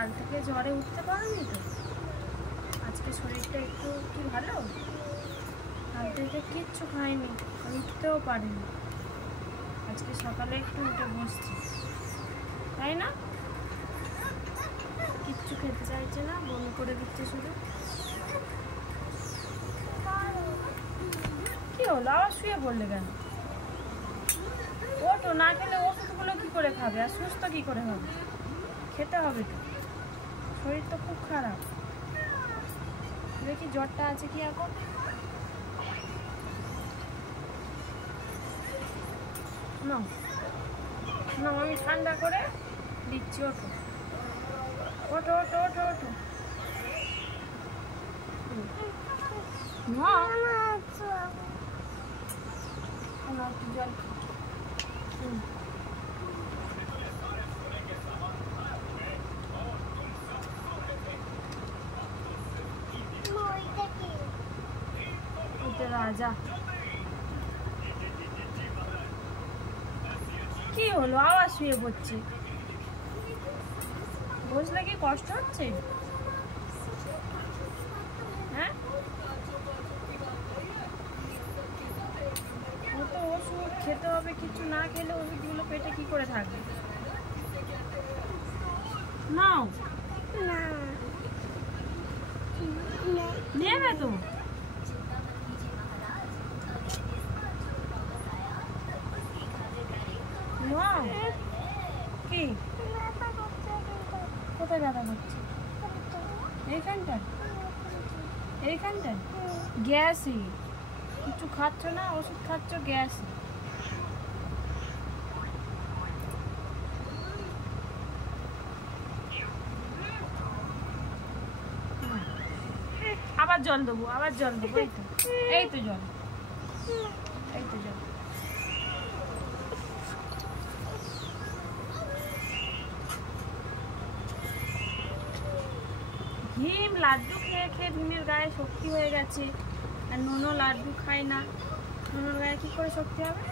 কাল থেকে জ্বরে উঠতে পারোনি তো? আজকে শরীরটা একটু কি ভালো? কাল থেকে কিচ্ছু খাইনি, উঠতেও পারিনি। আজকে সকালে একটু উঠে বসছি, তাই না? কিচ্ছু খেতে চাইছে না, বমি করে দিচ্ছে শুধু। কি হলো, আবার শুয়ে পড়লে কেন? ওঠো, না খেলে ওষুধগুলো কি করে খাবে আর সুস্থ কি করে হবে? খেতে হবে তো, শরীর তো খুব খারাপ। দেখি জ্বরটা আছে কি এখন। না না, আমি ঠান্ডা করে দিচ্ছি। ওঠো ওঠো ওঠো ওঠো ওঠো। না জল রাজা। কি হলো, আবার শুয়ে পড়ছে? বসলে কি কষ্ট হচ্ছে? হ্যাঁ, ও তো ওষুধ খেতে হবে, কিছু না খেলে ওষুধগুলো পেটে কি করে থাকবে? নাও নেবে তো। কি কোথায় ব্যথা করছে? এইখানটায়? এইখানটায় গ্যাসই। কিছু খাচ্ছ না, ওষুধ খাচ্ছ, গ্যাসই। আবার জল দেবো, আবার জল দেবো। এই তো, এই তো জল, এই তো জল। ভীম লাড্ডু খেয়ে খেয়ে ভীমের গায়ে শক্তি হয়ে গেছে, আর নুনো লাড্ডু খায় না। নুনোর গায়ে কি করে শক্তি হবে?